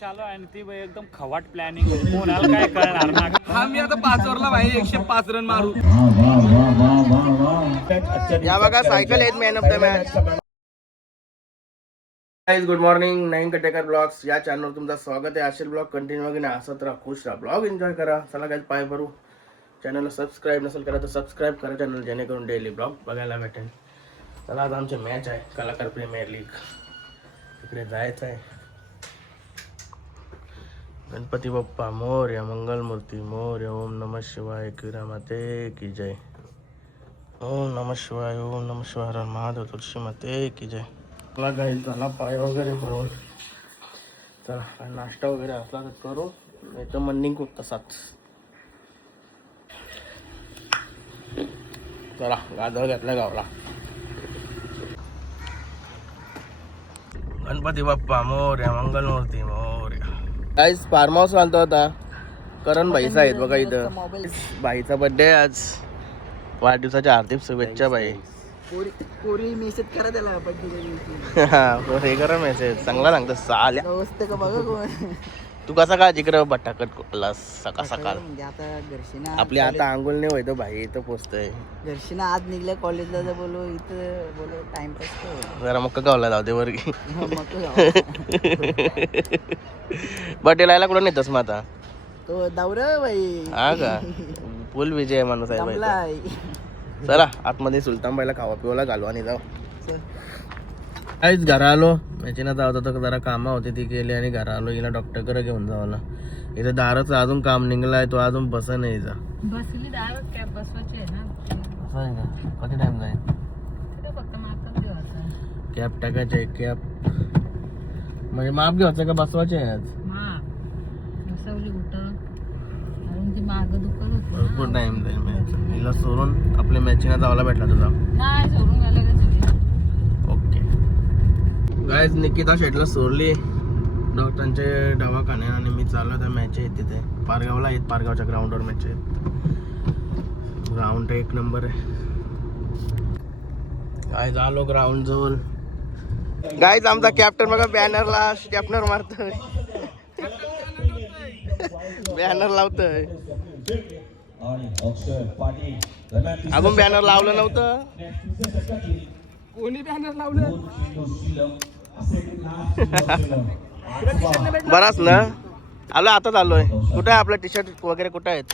चालू आहे आणि ती एकदम खवाट प्लॅनिंग कोणाला काय करणार ना. हा मी आता 5 ओव्हरला भाई 105 रन मारू. या बघा सायकल आहेत man of the match. Guys good morning. 9 Katekar blogs या चॅनलवर तुमचं स्वागत आहे. असेल ब्लॉग कंटिन्यू वगैरे असत राहा, खुश राहा, ब्लॉग एन्जॉय करा. चला काय पाय भरू. चॅनलला सबस्क्राईब नसेल करा तर सबस्क्राईब करा चॅनल, जेणेकरून डेली ब्लॉग बघायला भेटेल. चला आज आमची मॅच आहे कलाकार प्रीमियर लीग, तिकडे जायचं आहे. गणपती बाप्पा मोरया, मंगलमूर्ती मोरया, ओम नमः शिवाय, किरा माते की जय. ओम नमः शिवाय, ओम नमः शिवाय, हर महादेव, तुळशी माते की जय. मला गाईल झाला पाय वगैरे भरून. चला काय नाश्ता वगैरे असला तर करू, नाही तर मग निघू तसाच. चला गाजळ घातला गावला. गणपती बाप्पा मोरया, मंगलमूर्ती मोरया. गाईस फार्म हाऊस बांधतो होता. करण भाईचा आहेत बघा इथं. भाईचा बर्थडे आज. वाढदिवसाच्या हार्दिक शुभेच्छा भाई. कोरी मेसेज करा त्याला बर्थडे. हा हे करा मेसेज चांगला सांगतो साल्या. का बघा कोण. तू कसा काय जिकडे बटाकट कोकलास सकाळ सकाळ. म्हणजे आता घरशीना आपली आता आंघोळ नाही व्हायचं भाई, इथं पोचतोय. घरशीना आज निघल्या कॉलेजला तर बोलो इथं बोलो टाइमपास कर जरा मग गावला जाऊ दे वर की. मग बर्थडे लायला कुठं नेतोस मग आता. तो दावर बाई. हा का फुल विजय माणूस आहे जमला बाई. चला आतमध्ये सुलतानबाईला खावा पिवाला घालू आणि जाऊ. काहीच घरा आलो. याची जाऊ तर जरा कामं होती ती केली आणि घरा आलो. हिला डॉक्टरकडे घेऊन जावला. इथं दाराचं अजून काम निघलाय, तो अजून बस नाही बसली दार कॅब बसवायची आहे ना. असं आहे का? कधी टाइम जाईल. तिथे फक्त मापच देवाचा. कॅब टाकायचे कॅब म्हणजे माप घ्यायचं का बसवायचे आहे आज. माप बसवली कुठं अजून ती माग दुखत होती ना. भरपूर टाइम जाईल मॅच. हिला सोडून आपल्या मॅचिंगला जावला भेटला तुझा. नाही सोडून गेले का सगळे. ओके गाईज निकिता शेटला सोडली डॉक्टरांचे दवाखाने आणि मी चाललो त्या मॅच आहेत तिथे पारगावला आहेत. पारगावच्या ग्राउंडवर मॅच आहेत. ग्राउंड एक नंबर आहे. गाईज आलो ग्राउंड जवळ. गाईज आमचा कॅप्टन बघा बॅनरला स्टॅपनर मारतोय, बॅनर लावतोय. अजून बॅनर लावलं नव्हतं. कोणी बॅनर लावलं. बराच ना आलो, आताच आलोय. कुठे आहे आपलं टी शर्ट वगैरे कुठे आहेत.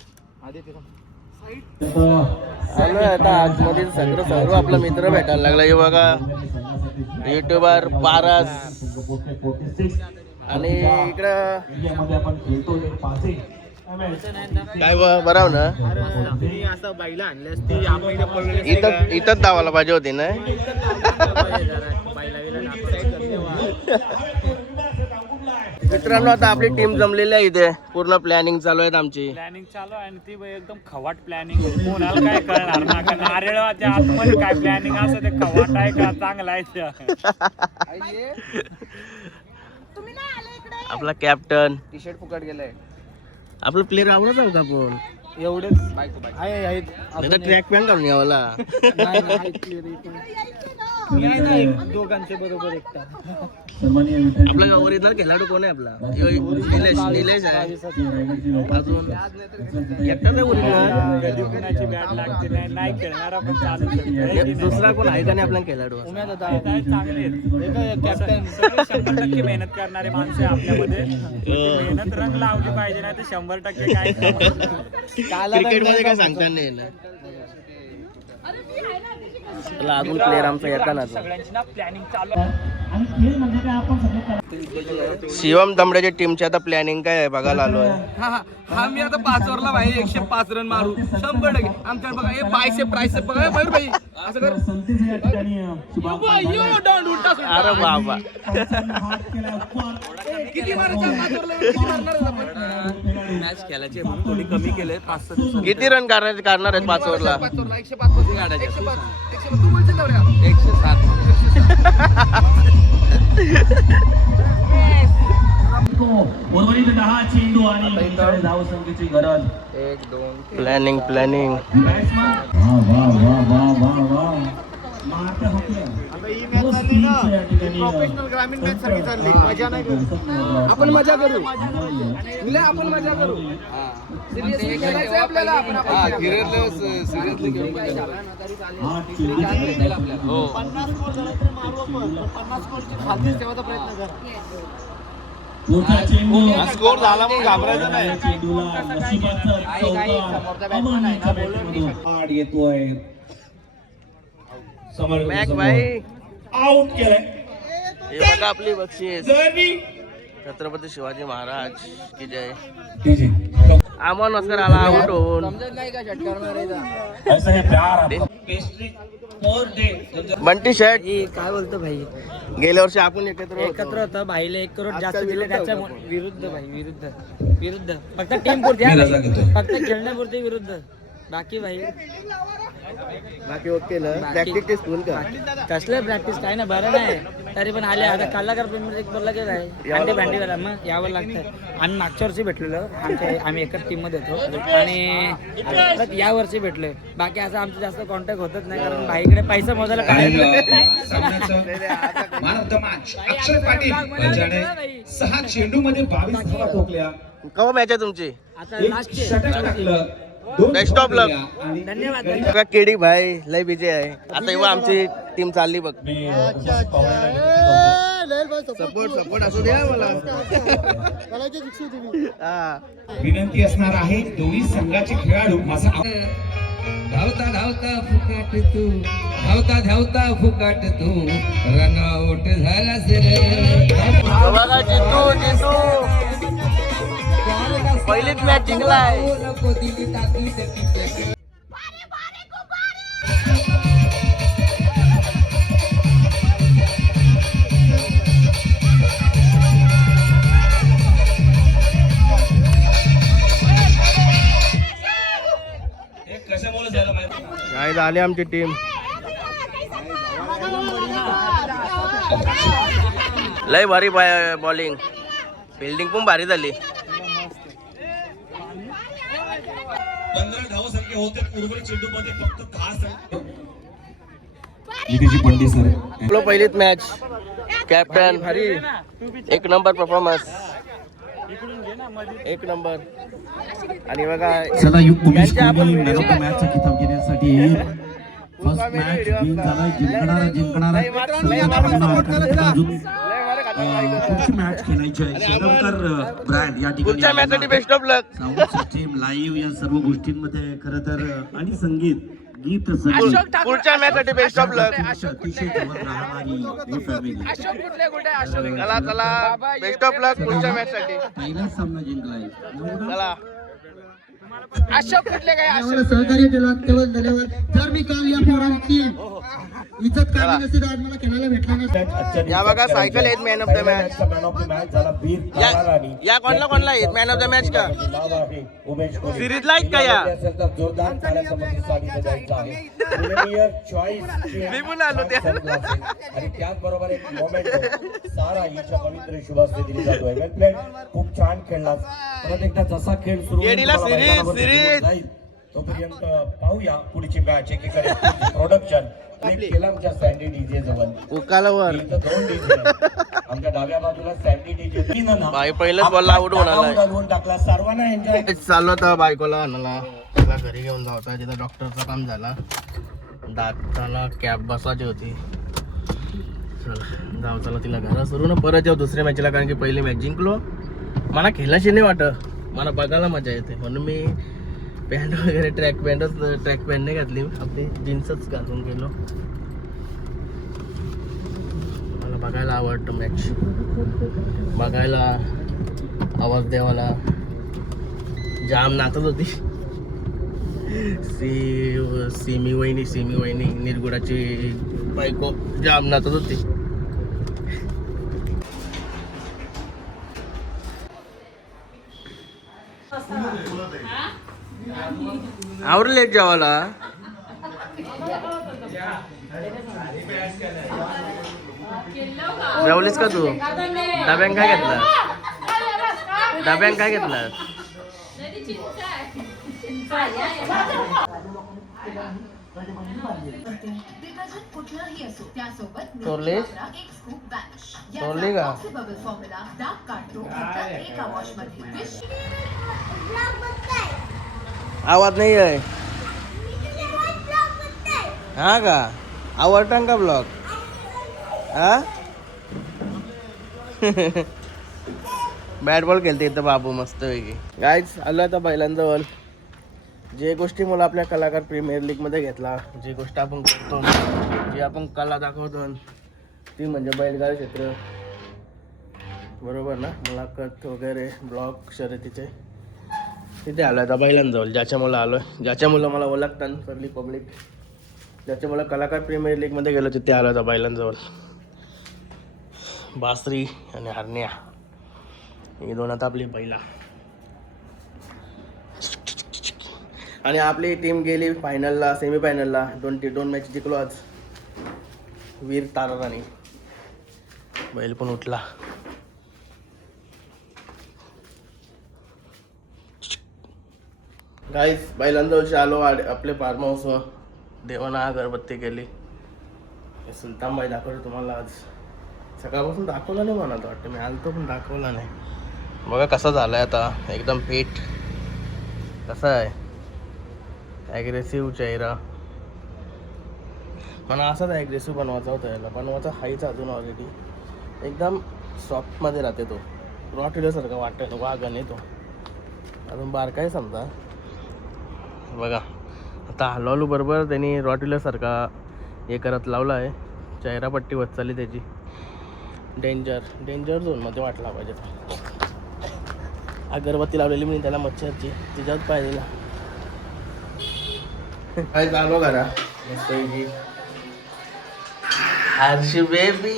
आलोय आता आतमध्ये. सगळं सर्व आपला मित्र भेटायला लागला. हे बघा युट्यूबर पारस आणि इकडं काय बराव ना. इथंच धावायला पाहिजे होती ना. मित्रांनो आता आपली टीम जमलेली आहे इथे. पूर्ण प्लॅनिंग चालू आहे आमची. प्लॅनिंग चालू आहे आणि ती एकदम खवाट प्लॅनिंग कोणाला काय करणार ना. का नारळाच्या आतमध्ये काय प्लॅनिंग असं ते खवाट आहे का चांगला आहे. आपला कॅप्टन टी शर्ट फुकट गेलाय. आपलं प्लेअर आवडत आहे का आपण एवढेच ट्रॅक पॅन्ट घालून यावला. दोघांचे बरोबर एकटा. आपला ओरिजिनल खेळाडू कोण आहे आपला. निलेश. निलेश आहे अजून एकटाच आहे ओरिजिनल. कोणाची बॅट लागते नाही, नाही खेळणार आपण चालू शकतो. दुसरा कोण आहे का नाही आपला खेळाडू. चांगले कॅप्टन 100% मेहनत करणारे माणसं आहे आपल्यामध्ये. मेहनत रंग लावली पाहिजे, नाही तर 100% काय क्रिकेट मध्ये काय सांगता नाही येणार. चला अजून प्लेअर आमचा येताना. सगळ्यांची ना प्लॅनिंग चालू. शिवम दमड्याच्या टीमची आता प्लॅनिंग काय आहे बघायला आलोय. हा मी आता 5 ओव्हरला भाई 105 रन मारू 100%. आमच्या बघा हे बायसेप ट्रायसेप बघा मयूर भाई असं कर. अरे बाबा किती मारायचं 5 ओव्हरला किती मारणार आपण. मॅच खेळायची म्हणून थोडी कमी केले. 5-6 दिवसात किती रन करणार आहेत 5 ओव्हरला. 5 ओव्हरला 105 काढायचे. 105 तू बोलशील तेवढ्या 107. उर्वरित 10 चेंडू आणि धावसंख्येची गरज. 1-2 प्लॅनिंग प्लॅनिंग. बॅट्समन मारते हॉकी. प्रोफेशनल ग्रामीण मॅच सारखी चालली, मजा नाही करू. आपण मजा करू, मुले आपण मजा करू. सिरियसली खेळायचं आपल्याला, आपण सिरियसली घेऊन हो 50 स्कोर झाला तरी मारू आपण, 50 स्कोरची खालीच ठेवायचा प्रयत्न करा. स्कोर झाला म्हणून घाबरायचं नाही. येतोय मॅक भाई आउट केलाय. हे बघा आपली बक्षीस छत्रपती शिवाजी महाराज की जय. आमोन नमस्कार आला आउट होऊन. समजत नाही का षटकार मारायचा. ऐसा है प्यार पेस्ट्री और डे. बंटी शर्ट काय बोलतो भाई, गेल्या वर्षी आपण एकत्र एकत्र होतं भाईला 1 करोड जास्त दिले त्याच्या विरुद्ध भाई, विरुद्ध फक्त टीम पुरती, फक्त खेळण्यापुरती विरुद्ध. बाकी भाई बाकी ओके प्रॅक्टिस फुल का कसलं प्रॅक्टिस काय ना बरं नाही, तरी पण आले. आता कलाकार प्रीमियर लीग बोलला की काय अंडे भांडी करा, मग यावं लागतं. आणि मागच्या वर्षी भेटलेलं आम्ही एकच टीम मध्ये होतो आणि परत या वर्षी भेटलोय. बाकी असं आमचं जास्त कॉन्टॅक्ट होतच नाही, कारण भाईकडे पैसा मोजायला काय मॅन ऑफ द मॅच अक्षर पाटील ज्याने 6 चेंडूमध्ये 22 धावा ठोकल्या. कवा मॅच आहे तुमची? आता लास्ट षटक टाकलं. बेस्ट ऑफ लक. धन्यवाद. केडी भाई लय बिझी आहे आता. एव्हा आमची टीम चालली बघ. सपोर्ट असू द्या मला. विनंती असणार आहे दोन्ही संघाचे खेळाडू माझा धावता धावता फुकाट तू, धावता धावता फुकाट तू, रनआउट झाला बघा जितू पहिलीच मॅच जिंकलाय. कशामुळे झालं माहिती काय झाली आमची टीम. लय भारी बॉलिंग, फिल्डिंग पण भारी झाली. 15 धावसंख्या होते उर्वरित चेंडूमध्ये फक्त 10. पहिलीच मॅच कॅप्टन एक नंबर परफॉर्मन्स, एक नंबर. आणि बघा चला उमेश यांच्या आपण कोहली व्हिडिओ मॅच मॅचचा किताब घेण्यासाठी फर्स्ट मॅच विन झाला. जिंकणारा पुढची मॅच खेळायची आहे. श्रीलंकर ब्रँड या पुढच्या मॅच साठी best of luck. Sound system live या सर्व गोष्टींमध्ये खरं तर आणि संगीत गीत पुढच्या मॅच साठी बेस्ट ऑफ लक. अतिशय जवळ राहणारी ही फॅमिली चला बेस्ट ऑफ लक पुढच्या मॅच साठी. पहिला सामना जिंकलाय. चला आम्हाला सहकार्य केलं तेव्हा धन्यवाद. जर मी काल या पोरांची इज्जत काढली नसती तर आज मला खेळायला भेटला नसतं. या बघा सायकल आहेत man of the match. Man of the match झाला वीर ताराराणी. या कोणला आहेत मॅन ऑफ द मॅच का नाव आहे उमेश कोहली. सिरीजला आहेत का या? असेल तर जोरदार ताळ्यांचा प्रतिसाद द्यायचा आहे. प्रीमियर चॉईस मी पण आलो त्या. आणि त्याचबरोबर एक मोमेंट सारा हिच्या पवित्र शुभास्ते दिली जातोय. वेल प्लेड, खूप छान खेळलास. परत एकदा जसा खेळ सुरू होईल, येडीला तुम्हाला सिरीज, मैदानावर सिरीज. जाईल. तोपर्यंत पाहूया पुढची मॅच. एकीकडे प्रोडक्शन केलामच्या सँडी डीजे जवळ उकालावर इथं 2 डीजे आमच्या डाव्या बाजूला सँडी डीजे भाई पहिलंच बॉलला आउट होणार घालवून टाकला. सर्वांना एन्जॉय. चाललो होता बायकोला आणायला, त्याला घरी घेऊन जावता. तिथं डॉक्टरचं काम झाला, दाताला कॅप बसायची होती. चला चला तिला घरा सुरू ना परत जाऊ दुसऱ्या मॅचला, कारण की पहिली मॅच जिंकलो. मला खेळायची नाही वाटत, मला बघायला मजा येते म्हणून मी पॅन्ट वगैरे ट्रॅक पॅन्ट नाही घातली, आपली जीन्सच घालून गेलो. मला बघायला आवडतं मॅच, बघायला आवाज द्यावाला. जाम नाचत होती सिमी वहिनी निरगुडाची बायको जाम नाचत होती. आवडले जेवायला. जेवलीस का तू? डब्यान काय घेतला? डब्यान काय घेतला? कुठलंही असो त्यासोबत चोरली चोरली का बबल फॉर्म्युला डाग काढतो एका वॉश मध्ये आवाज नाही आहे हा का आवडता का ब्लॉग हा बॅट बॉल खेळते इथं बाबू मस्त वेगळी गाईज आलं आता बैलांजवळ जे गोष्टी मला आपल्या कलाकार प्रीमियर लीगमध्ये घेतला जी गोष्ट आपण करतो जी आपण कला दाखवतो ती म्हणजे बैलगाडी क्षेत्र बरोबर ना मुलाखत वगैरे ब्लॉग शर्यतीचे तिथे आलो आता बैलांजवळ ज्याच्यामुळं आलो आहे ज्याच्यामुळं मला ओळखतात सर्ली पब्लिक ज्याच्यामुळं कलाकार प्रीमियर लीगमध्ये गेलो तिथे आलो आता बैलांजवळ बासरी आणि हरण्या ही दोन आता आपली बैला आणि आपली टीम गेली फायनलला सेमीफायनलला दोन मॅच जिंकलो आज वीर तारा राणी बैल पण उठला गाईस बैलांजवळशी आलो आपले फार्म हाऊस देवाना अगरबत्ती केली सुलतानबाई दाखवलं तुम्हाला आज सकाळपासून दाखवला नाही मला वाटतं मी आलतो पण दाखवला नाही बघा कसा झाला आहे आता एकदम फिट कसा आहे ॲग्रेसिव्ह चेहरा मला असाच ॲग्रेसिव्ह बनवायचा होता याला बनवायचा हाईच अजून ऑलरेडी एकदम सॉफ्टमध्ये राहते तो रॉटविलरसारखा वाटतं वाघ नाही तो अजून बारकाय समजा बघा आता हलवलू बरोबर त्यांनी रॉटविलरसारखा हे करत लावला आहे चेहरापट्टी होत चालली त्याची डेंजर झोनमध्ये वाटला पाहिजे अगरबत्ती लावलेली मी त्याला मच्छरची तिच्यात पाहिजेला काय चालू करा मस्त हर्ष बेबी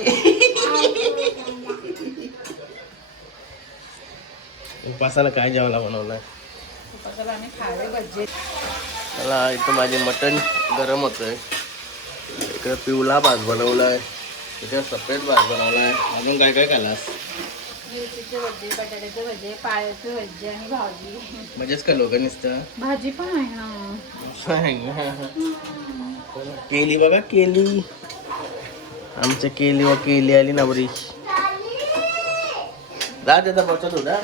उपासाला काय जेवायला बनवलंय मला इथं माझे मटण गरम होतंय इकडे पिवळा भात बनवलाय इकडे सफेद भात बनवलाय अजून काय काय खालास मिरचीचे भजे बटाट्याचे भजे पाळ्याचे भजे आणि भाजी मजेच का लोक नुसतं भाजी पण आहे ना केली बघा केली आमच्या केली व केली आली नवरी जा त्याचा बचत होता